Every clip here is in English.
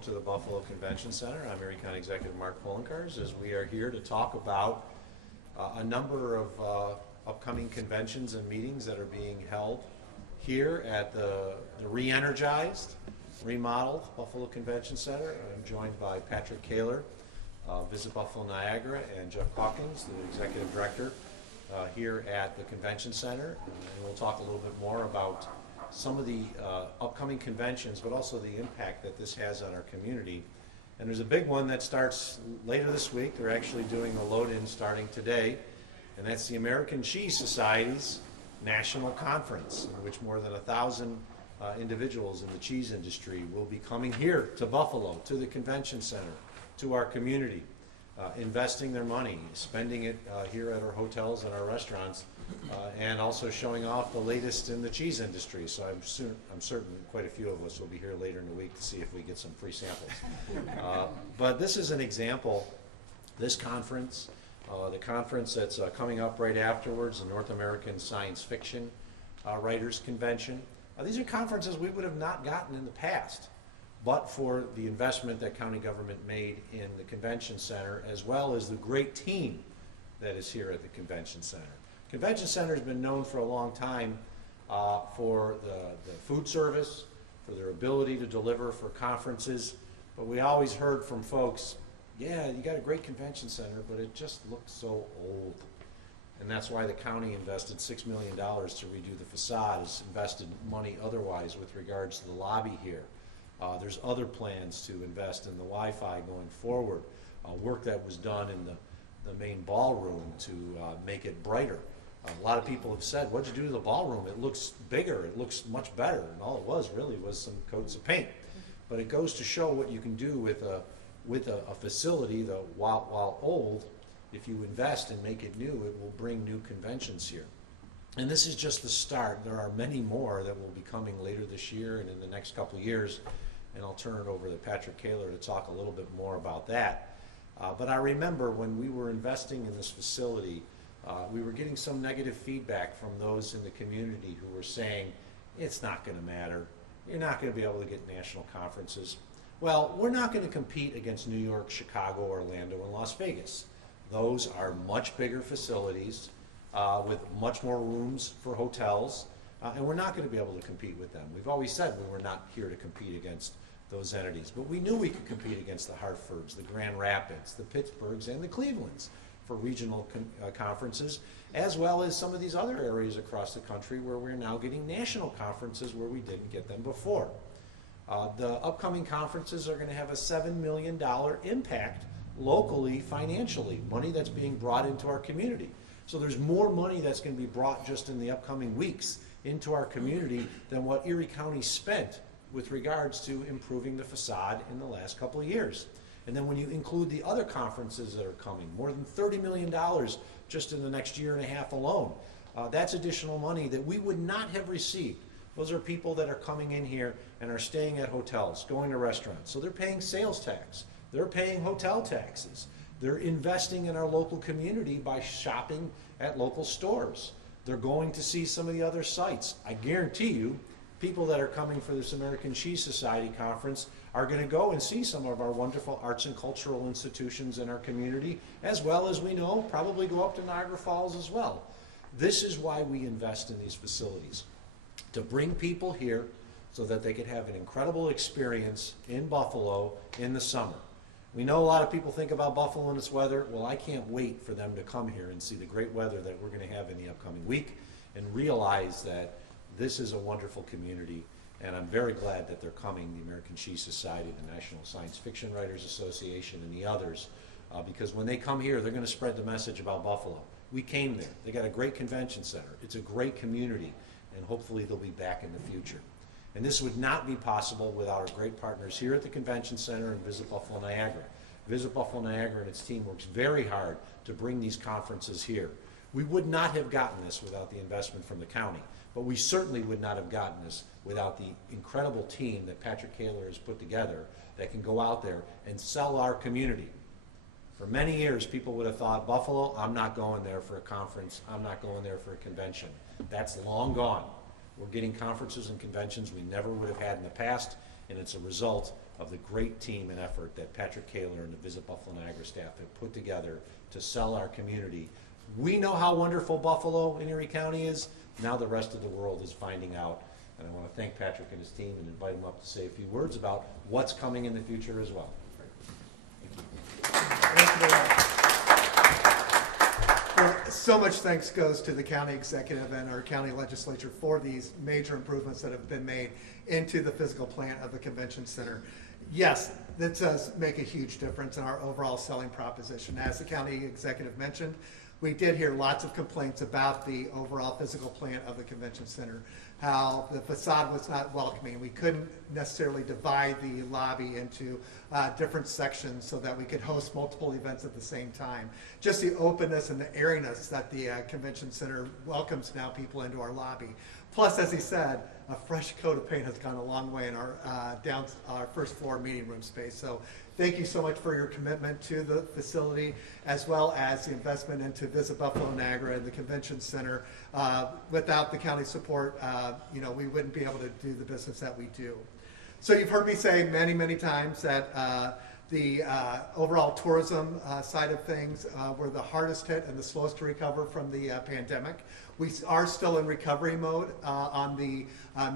welcome to the Buffalo Convention Center. I'm Erie County Executive Mark Pollenkars, as we are here to talk about a number of upcoming conventions and meetings that are being held here at the re-energized, remodeled Buffalo Convention Center. I'm joined by Patrick Kaler, Visit Buffalo Niagara, and Jeff Calkins, the Executive Director here at the Convention Center. And we'll talk a little bit more about some of the upcoming conventions, but also the impact that this has on our community. And there's a big one that starts later this week. They're actually doing a load-in starting today, and that's the American Cheese Society's National Conference, in which more than 1,000 individuals in the cheese industry will be coming here to Buffalo, to the Convention Center, to our community, investing their money, spending it here at our hotels and our restaurants, and also showing off the latest in the cheese industry. So I'm certain quite a few of us will be here later in the week to see if we get some free samples. But this is an example, this conference, the conference that's coming up right afterwards, the North American Science Fiction Writers Convention. These are conferences we would have not gotten in the past, but for the investment that county government made in the Convention Center, as well as the great team that is here at the Convention Center. Convention Center has been known for a long time for the food service, for their ability to deliver for conferences, but we always heard from folks, yeah, you got a great convention center, but it just looks so old. And that's why the county invested $6 million to redo the facade, has invested money otherwise with regards to the lobby here. There's other plans to invest in the Wi-Fi going forward, work that was done in the main ballroom to make it brighter. A lot of people have said, what'd you do to the ballroom? It looks bigger, it looks much better. And all it was really was some coats of paint. But it goes to show what you can do with a facility that, while old, if you invest and make it new, it will bring new conventions here. And this is just the start. There are many more that will be coming later this year and in the next couple of years. And I'll turn it over to Patrick Kaler to talk a little bit more about that. But I remember when we were investing in this facility, we were getting some negative feedback from those in the community who were saying, it's not going to matter. You're not going to be able to get national conferences. Well, we're not going to compete against New York, Chicago, Orlando, and Las Vegas. Those are much bigger facilities with much more rooms for hotels, and we're not going to be able to compete with them. We've always said we were not here to compete against those entities, but we knew we could compete against the Hartfords, the Grand Rapids, the Pittsburghs, and the Clevelands for regional conferences, as well as some of these other areas across the country where we're now getting national conferences where we didn't get them before. The upcoming conferences are going to have a $7 million impact locally, financially, money that's being brought into our community. So there's more money that's going to be brought just in the upcoming weeks into our community than what Erie County spent with regards to improving the facade in the last couple of years. And then when you include the other conferences that are coming, more than $30 million just in the next year and a half alone, that's additional money that we would not have received. Those are people that are coming in here and are staying at hotels, going to restaurants. So they're paying sales tax. They're paying hotel taxes. They're investing in our local community by shopping at local stores. They're going to see some of the other sites. I guarantee you, people that are coming for this American Cheese Society conference are going to go and see some of our wonderful arts and cultural institutions in our community, as well as, we know, probably go up to Niagara Falls as well. This is why we invest in these facilities, to bring people here so that they could have an incredible experience in Buffalo in the summer. We know a lot of people think about Buffalo and its weather. Well, I can't wait for them to come here and see the great weather that we're going to have in the upcoming week and realize that this is a wonderful community, and I'm very glad that they're coming, the American Cheese Society, the National Science Fiction Writers Association, and the others, because when they come here, they're going to spread the message about Buffalo. We came there. They got a great convention center. It's a great community, and hopefully they'll be back in the future. And this would not be possible without our great partners here at the Convention Center and Visit Buffalo Niagara. Visit Buffalo Niagara and its team works very hard to bring these conferences here. We would not have gotten this without the investment from the county, but we certainly would not have gotten this without the incredible team that Patrick Kaler has put together that can go out there and sell our community. For many years, people would have thought, Buffalo, I'm not going there for a conference, I'm not going there for a convention. That's long gone. We're getting conferences and conventions we never would have had in the past, and it's a result of the great team and effort that Patrick Kaler and the Visit Buffalo Niagara staff have put together to sell our community. We know how wonderful Buffalo and Erie County is. Now the rest of the world is finding out. And I want to thank Patrick and his team and invite him up to say a few words about what's coming in the future as well. Thank you very much. Well, so much thanks goes to the county executive and our county legislature for these major improvements that have been made into the physical plant of the convention center. Yes, that does make a huge difference in our overall selling proposition. As the county executive mentioned, we did hear lots of complaints about the overall physical plant of the convention center, how the facade was not welcoming. We couldn't necessarily divide the lobby into different sections so that we could host multiple events at the same time. Just the openness and the airiness that the convention center welcomes now people into our lobby. Plus, as he said, a fresh coat of paint has gone a long way in our our first floor meeting room space. So thank you so much for your commitment to the facility, as well as the investment into Visit Buffalo Niagara and the convention center. Without the county support, we wouldn't be able to do the business that we do. So you've heard me say many, many times that the overall tourism side of things were the hardest hit and the slowest to recover from the pandemic. We are still in recovery mode on the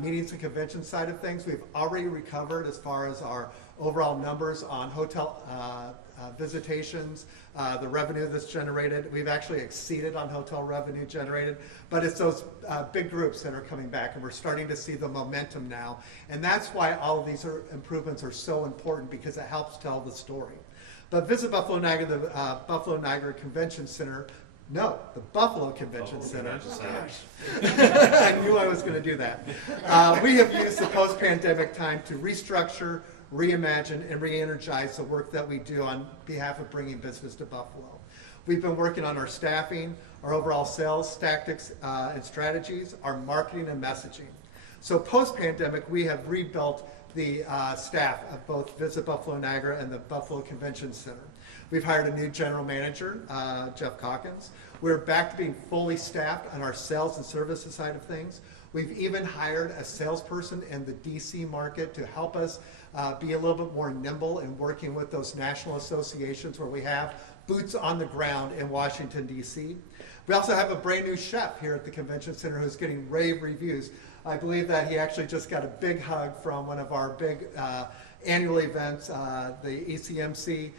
meetings and convention side of things. We've already recovered as far as our overall numbers on hotel visitations, the revenue that's generated. We've actually exceeded on hotel revenue generated, but it's those big groups that are coming back, and we're starting to see the momentum now. And that's why all of these improvements are so important, because it helps tell the story. But Visit Buffalo Niagara, the Buffalo Niagara Convention Center, no, the Buffalo Convention Center. I knew I was going to do that. We have used the post-pandemic time to restructure, reimagine, and re-energize the work that we do on behalf of bringing business to Buffalo. We've been working on our staffing, our overall sales tactics and strategies, our marketing and messaging. So post-pandemic, we have rebuilt the staff of both Visit Buffalo Niagara and the Buffalo Convention Center. We've hired a new general manager, Jeff Calkins. We're back to being fully staffed on our sales and services side of things. We've even hired a salesperson in the DC market to help us be a little bit more nimble in working with those national associations where we have boots on the ground in Washington, DC. We also have a brand new chef here at the Convention Center who's getting rave reviews. I believe that he actually just got a big hug from one of our big annual events, the ECMC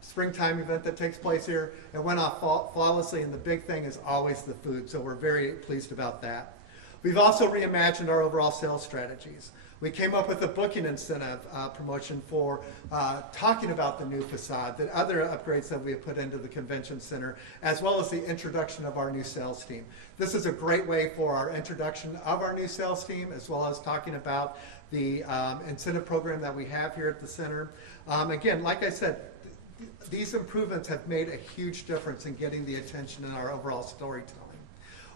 springtime event that takes place here. It went off flawlessly, and the big thing is always the food, so we're very pleased about that. We've also reimagined our overall sales strategies. We came up with a booking incentive promotion for talking about the new facade, the other upgrades that we have put into the convention center, as well as the introduction of our new sales team. This is a great way for our introduction of our new sales team, as well as talking about the incentive program that we have here at the center. Again, like I said, these improvements have made a huge difference in getting the attention in our overall storytelling.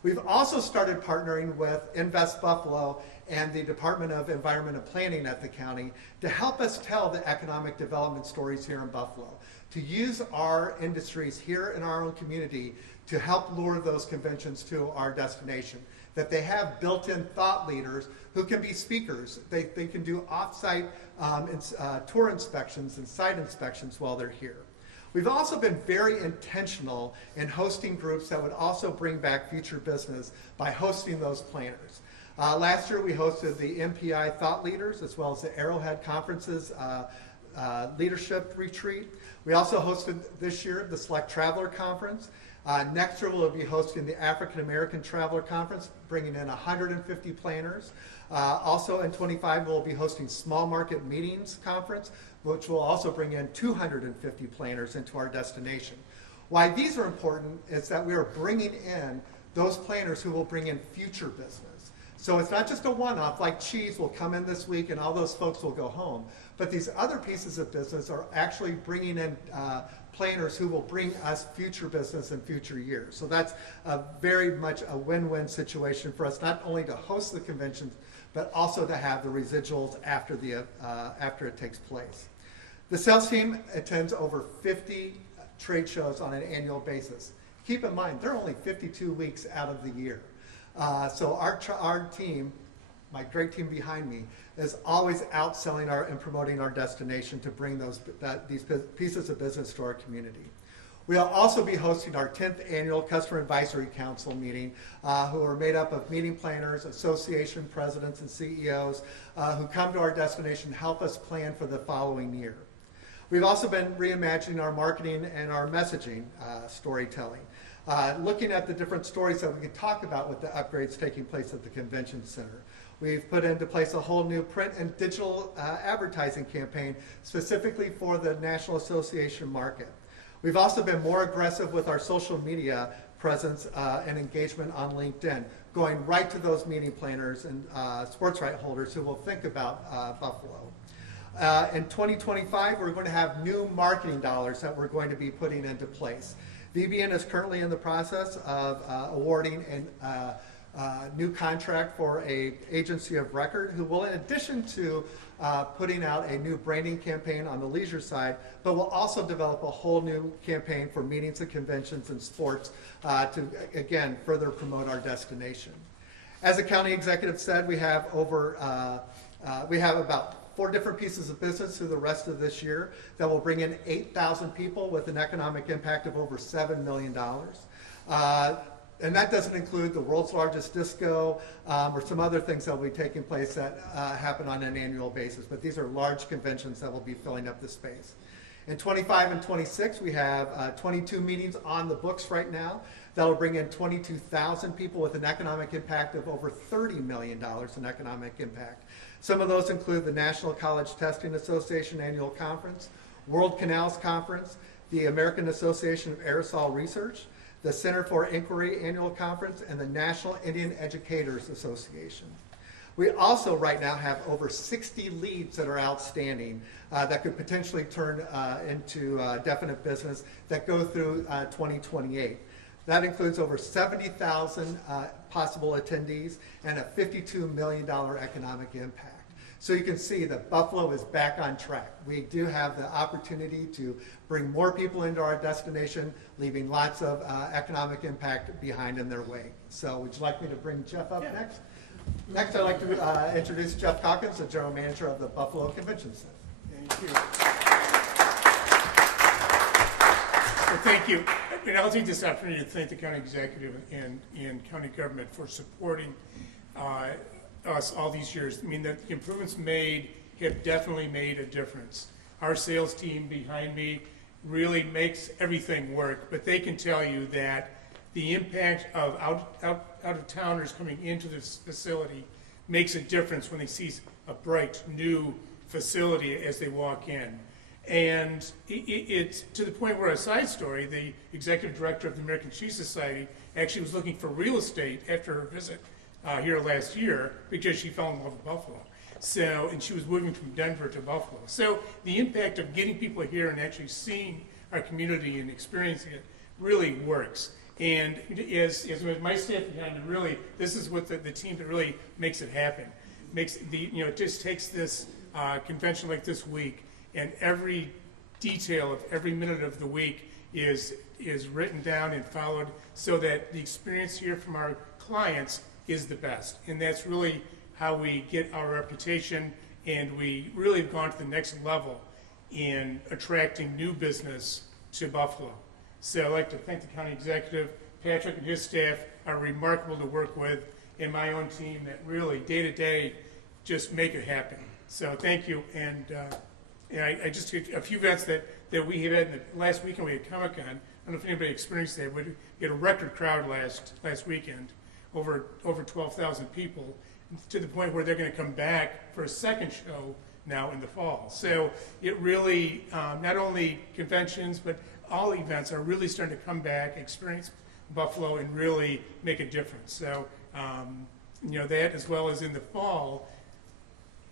We've also started partnering with Invest Buffalo and the Department of Environment and Planning at the county to help us tell the economic development stories here in Buffalo, to use our industries here in our own community to help lure those conventions to our destination, that they have built-in thought leaders who can be speakers. They can do off-site tour inspections and site inspections while they're here. We've also been very intentional in hosting groups that would also bring back future business by hosting those planners. Last year we hosted the MPI Thought Leaders as well as the Arrowhead Conferences Leadership Retreat. We also hosted this year the Select Traveler Conference. Next year we'll be hosting the African American Traveler Conference, bringing in 150 planners. Also in 25 we'll be hosting Small Market Meetings Conference, which will also bring in 250 planners into our destination. Why these are important is that we are bringing in those planners who will bring in future business. So it's not just a one-off, like cheese will come in this week and all those folks will go home. But these other pieces of business are actually bringing in planners who will bring us future business in future years. So that's very much a win-win situation for us, not only to host the conventions, but also to have the residuals after it takes place. The sales team attends over 50 trade shows on an annual basis. Keep in mind, they're only 52 weeks out of the year. So our team my great team behind me, is always outselling and promoting our destination to bring these pieces of business to our community. We'll also be hosting our 10th annual Customer Advisory Council meeting, who are made up of meeting planners, association presidents, and CEOs who come to our destination to help us plan for the following year. We've also been reimagining our marketing and our messaging storytelling, looking at the different stories that we can talk about with the upgrades taking place at the convention center. We've put into place a whole new print and digital advertising campaign specifically for the National Association market. We've also been more aggressive with our social media presence and engagement on LinkedIn, going right to those meeting planners and sports right holders who will think about Buffalo. In 2025, we're going to have new marketing dollars that we're going to be putting into place. VBN is currently in the process of awarding a new contract for an agency of record who will, in addition to putting out a new branding campaign on the leisure side, but will also develop a whole new campaign for meetings and conventions and sports to, again, further promote our destination. As the county executive said, we have about 4 different pieces of business through the rest of this year that will bring in 8,000 people with an economic impact of over $7 million. And that doesn't include the world's largest disco or some other things that will be taking place that happen on an annual basis. But these are large conventions that will be filling up the space. In 25 and 26, we have 22 meetings on the books right now that will bring in 22,000 people with an economic impact of over $30 million in economic impact. Some of those include the National College Testing Association Annual Conference, World Canals Conference, the American Association of Aerosol Research, the Center for Inquiry Annual Conference, and the National Indian Educators Association. We also right now have over 60 leads that are outstanding that could potentially turn into definite business that go through 2028. That includes over 70,000 possible attendees and a $52 million economic impact. So you can see that Buffalo is back on track. We do have the opportunity to bring more people into our destination, leaving lots of economic impact behind in their way. So would you like me to bring Jeff up next? Next, I'd like to introduce Jeff Calkins, the General Manager of the Buffalo Convention Center. Thank you. Well, thank you. And I'll take this opportunity to thank the county executive and county government for supporting us all these years. I mean, the improvements made have definitely made a difference. Our sales team behind me really makes everything work, but they can tell you that the impact of out-of-towners coming into this facility makes a difference when they see a bright new facility as they walk in. And it's to the point where, a side story, the executive director of the American Cheese Society actually was looking for real estate after her visit here last year because she fell in love with Buffalo. So, and she was moving from Denver to Buffalo. So the impact of getting people here and actually seeing our community and experiencing it really works. And as with my staff behind me, really, this is what the team that really makes it happen. It just takes this convention like this week, and every detail of every minute of the week is written down and followed so that the experience here from our clients is the best. And that's really how we get our reputation, and we really have gone to the next level in attracting new business to Buffalo. So I'd like to thank the county executive. Patrick and his staff are remarkable to work with, and my own team that really day to day just make it happen. So thank you. And I just took a few events that we have had in the last weekend. We had Comic-Con. I don't know if anybody experienced that. We had a record crowd last weekend, over 12,000 people, to the point where they're going to come back for a second show now in the fall. So it really, not only conventions, but all events are really starting to come back, experience Buffalo, and really make a difference. So, that, as well as in the fall,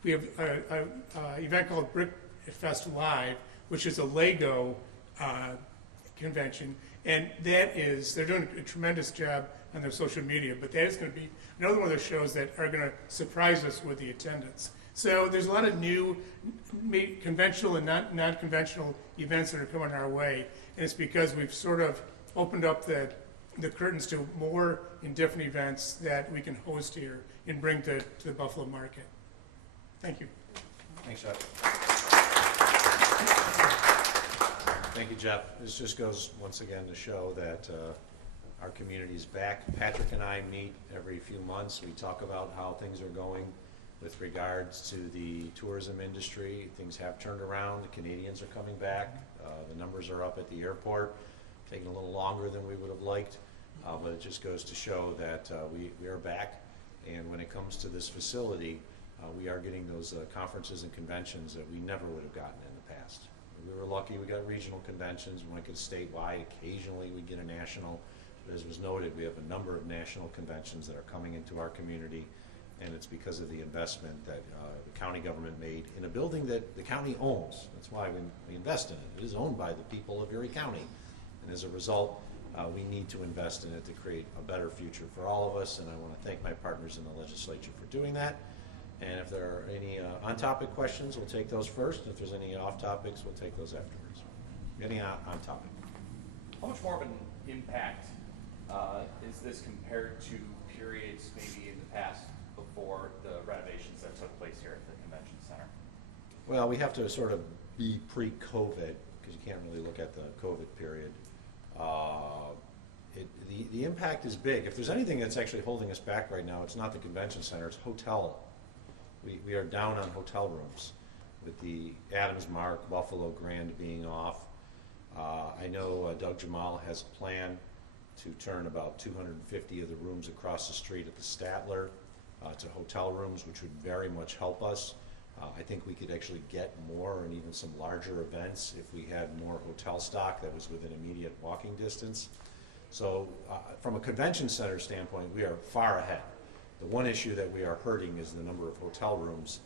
we have an event called Brick Fest Live, which is a Lego convention, and they're doing a tremendous job on their social media, but that is going to be another one of those shows that are going to surprise us with the attendance. So there's a lot of new conventional and non-conventional events that are coming our way, and it's because we've sort of opened up the the curtains to more and different events that we can host here and bring to the Buffalo market. Thank you. Thanks, Jeff. Thank you, Jeff. This just goes once again to show that our community is back. Patrick and I meet every few months. We talk about how things are going with regards to the tourism industry. Things have turned around. The Canadians are coming back. The numbers are up at the airport, taking a little longer than we would have liked, but it just goes to show that we are back. And when it comes to this facility, we are getting those conferences and conventions that we never would have gotten in the past. We were lucky we got regional conventions, we might get statewide, occasionally we get a national, but as was noted, we have a number of national conventions that are coming into our community, and it's because of the investment that the county government made in a building that the county owns. That's why we invest in it. It is owned by the people of Erie County, and as a result, we need to invest in it to create a better future for all of us, and I want to thank my partners in the legislature for doing that. And if there are any on-topic questions, we'll take those first. If there's any off-topics, we'll take those afterwards. Any on-topic? How much more of an impact is this compared to periods maybe in the past before the renovations that took place here at the convention center? Well, we have to sort of be pre-COVID, because you can't really look at the COVID period. The impact is big. If there's anything that's actually holding us back right now, it's not the convention center, it's hotel. We are down on hotel rooms with the Adams Mark, Buffalo Grand being off. I know Doug Jamal has a plan to turn about 250 of the rooms across the street at the Statler to hotel rooms, which would very much help us. I think we could actually get more and even some larger events if we had more hotel stock that was within immediate walking distance. So from a convention center standpoint, we are far ahead. The one issue that we are hurting is the number of hotel rooms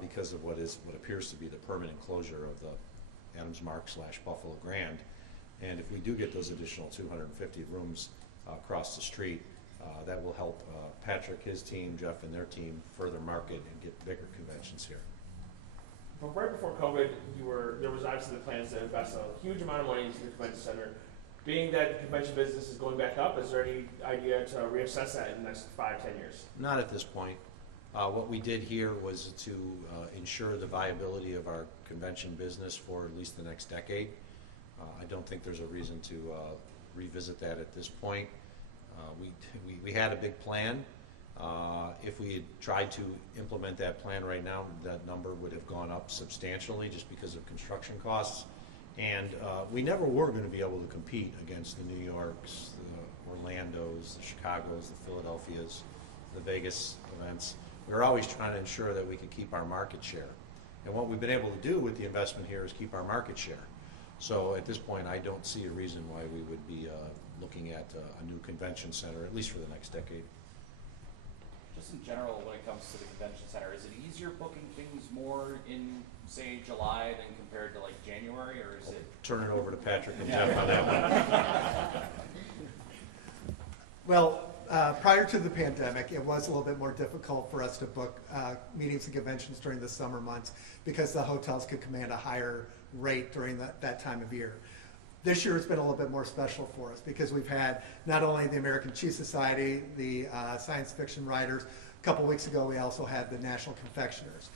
because of what appears to be the permanent closure of the Adams Mark / Buffalo Grand. And if we do get those additional 250 rooms across the street, that will help Patrick, his team, Jeff, and their team further market and get bigger conventions here. But right before COVID, there was obviously the plans to invest a huge amount of money into the convention center. Being that the convention business is going back up, is there any idea to reassess that in the next 5-10 years? Not at this point. What we did here was to ensure the viability of our convention business for at least the next decade. I don't think there's a reason to revisit that at this point. We had a big plan. If we had tried to implement that plan right now, that number would have gone up substantially just because of construction costs. And we never were going to be able to compete against the New Yorks, the Orlandos, the Chicagos, the Philadelphias, the Vegas events. We were always trying to ensure that we could keep our market share. And what we've been able to do with the investment here is keep our market share. So at this point, I don't see a reason why we would be looking at a new convention center, at least for the next decade. Just in general, when it comes to the convention center, is it easier booking things more in, say, July than compared to like January, or is it? Turn it over to Patrick and Jeff on that one. Well, prior to the pandemic, it was a little bit more difficult for us to book meetings and conventions during the summer months because the hotels could command a higher rate during that time of year. This year has been a little bit more special for us because we've had not only the American Cheese Society, the science fiction writers. A couple weeks ago, we also had the National Confectioners.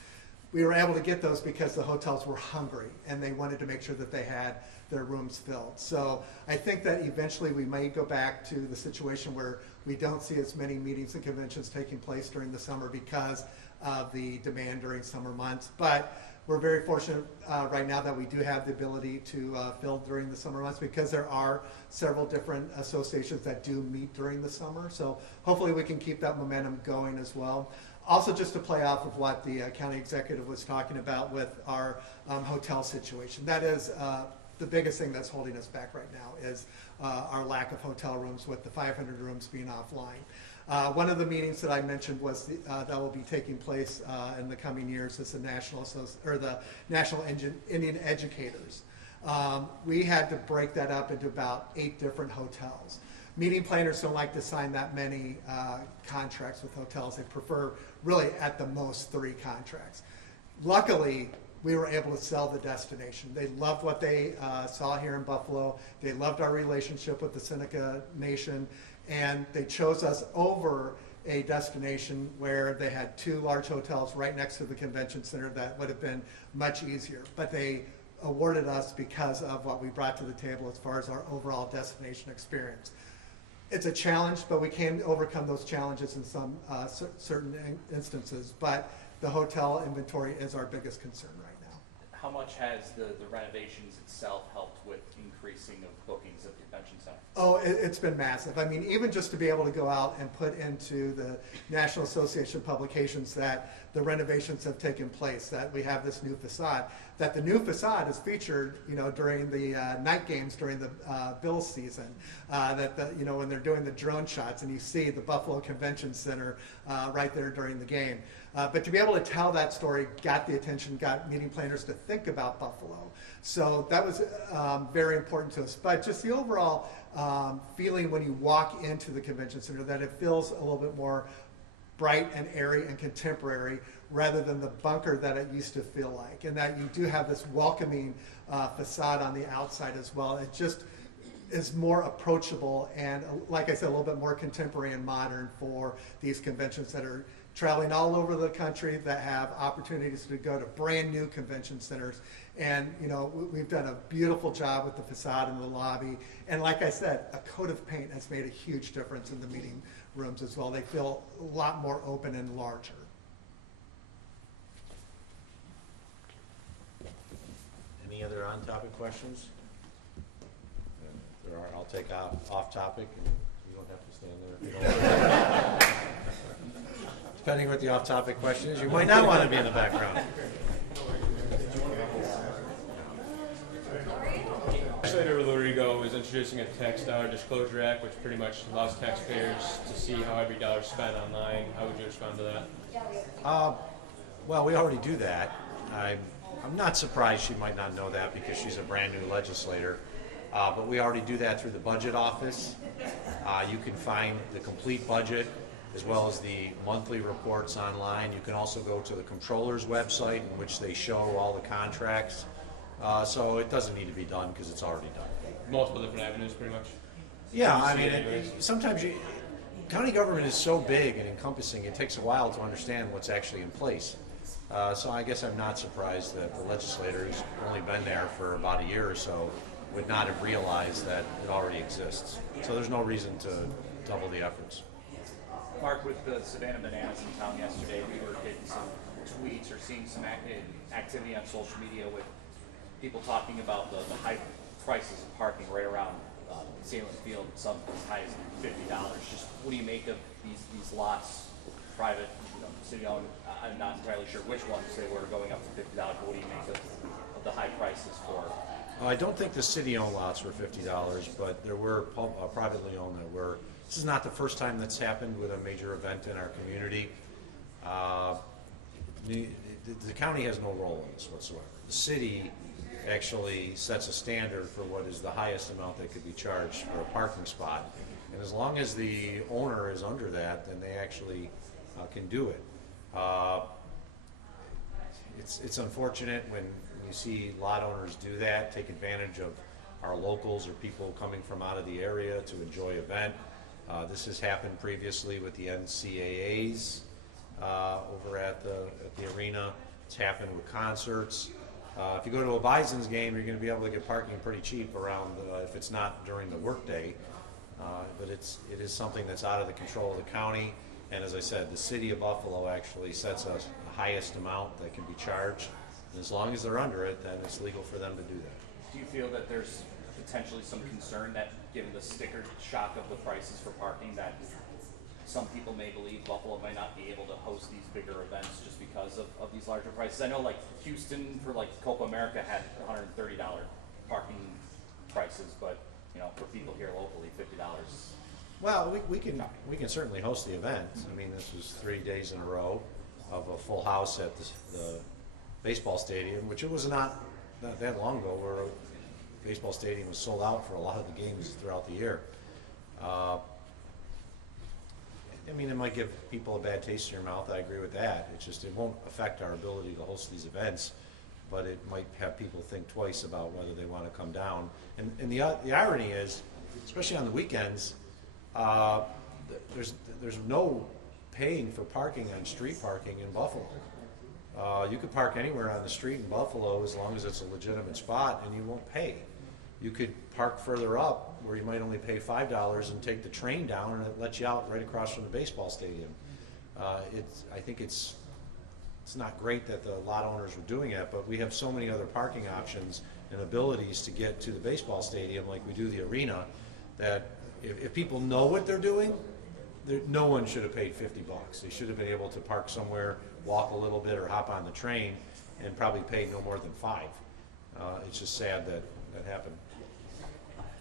We were able to get those because the hotels were hungry and they wanted to make sure that they had their rooms filled. So I think that eventually we may go back to the situation where we don't see as many meetings and conventions taking place during the summer because of the demand during summer months. But we're very fortunate right now that we do have the ability to fill during the summer months because there are several different associations that do meet during the summer. So hopefully we can keep that momentum going as well. Also, just to play off of what the county executive was talking about with our hotel situation, that is the biggest thing that's holding us back right now is our lack of hotel rooms with the 500 rooms being offline. One of the meetings that I mentioned was that will be taking place in the coming years is the National Indian Educators. We had to break that up into about 8 different hotels. Meeting planners don't like to sign that many contracts with hotels. They prefer really at the most 3 contracts. Luckily, we were able to sell the destination. They loved what they saw here in Buffalo. They loved our relationship with the Seneca Nation, and they chose us over a destination where they had 2 large hotels right next to the convention center. That would have been much easier. But they awarded us because of what we brought to the table as far as our overall destination experience. It's a challenge, but we can overcome those challenges in some certain instances. But the hotel inventory is our biggest concern right now. How much has the renovations itself helped with increasing of bookings at the convention center? Oh, it's been massive. I mean, even just to be able to go out and put into the National Association of Publications that the renovations have taken place, that we have this new facade, that the new facade is featured, you know, during the night games during the Bills season, you know, when they're doing the drone shots and you see the Buffalo Convention Center right there during the game. But to be able to tell that story got the attention, got meeting planners to think about Buffalo. So that was very important to us. But just the overall feeling when you walk into the convention center, that it feels a little bit more bright and airy and contemporary rather than the bunker that it used to feel like. And that you do have this welcoming facade on the outside as well. It just is more approachable and, like I said, a little bit more contemporary and modern for these conventions that are traveling all over the country, that have opportunities to go to brand new convention centers. And, you know, we've done a beautiful job with the facade and the lobby. And like I said, a coat of paint has made a huge difference in the meeting rooms as well. They feel a lot more open and larger. Any other on-topic questions? If there are, I'll take off-topic, and you don't have to stand there if you don't want. Depending what the off-topic question is, you might not want to be in the background. Legislator Rodrigo is introducing a tax dollar disclosure act, which pretty much allows taxpayers to see how every dollar is spent online. How would you respond to that? Well, we already do that. I'm not surprised she might not know that because she's a brand new legislator. But we already do that through the budget office. You can find the complete budget as well as the monthly reports online. You can also go to the controller's website in which they show all the contracts. So it doesn't need to be done because it's already done. Multiple different avenues, pretty much. Yeah, You I see mean, it anyways. sometimes county government is so big and encompassing, it takes a while to understand what's actually in place. So I guess I'm not surprised that the legislator, who's only been there for about a year or so, would not have realized that it already exists. So there's no reason to double the efforts. Mark, with the Savannah Bananas in town yesterday, we were getting some tweets or seeing some activity on social media with people talking about the high prices of parking right around Salem Field, some as high as $50. Just what do you make of these lots, private, city-owned? I'm not entirely sure which ones they were going up to $50, but what do you make of the high prices for? I don't think the city-owned lots were $50, but there were privately owned that were. This is not the first time that's happened with a major event in our community. The county has no role in this whatsoever. The city actually sets a standard for what is the highest amount that could be charged for a parking spot. And as long as the owner is under that, then they actually can do it. It's unfortunate when you see lot owners do that, take advantage of our locals or people coming from out of the area to enjoy event. This has happened previously with the NCAAs over at the arena. It's happened with concerts. If you go to a Bison's game, you're going to be able to get parking pretty cheap around, if it's not during the workday. But it is something that's out of the control of the county. And as I said, the city of Buffalo actually sets the highest amount that can be charged. And as long as they're under it, then it's legal for them to do that. Do you feel that there's potentially some concern that, given the sticker shock of the prices for parking, that some people may believe Buffalo might not be able to host these bigger events just because of these larger prices? I know, like Houston for like Copa America had $130 parking prices, but for people here locally, $50. Well, we can certainly host the event. I mean, this was 3 days in a row of a full house at the baseball stadium, which it was not that long ago, where a baseball stadium was sold out for a lot of the games throughout the year. I mean, it might give people a bad taste in your mouth. I agree with that. It won't affect our ability to host these events. but it might have people think twice about whether they want to come down. And the irony is, especially on the weekends, there's no paying for parking on street parking in Buffalo. You could park anywhere on the street in Buffalo as long as it's a legitimate spot, and you won't pay. You could park further up where you might only pay $5 and take the train down, and it lets you out right across from the baseball stadium. I think it's not great that the lot owners are doing it, but we have so many other parking options and abilities to get to the baseball stadium like we do the arena, that if people know what they're doing, no one should have paid $50. They should have been able to park somewhere, walk a little bit, or hop on the train and probably pay no more than $5. It's just sad that that happened.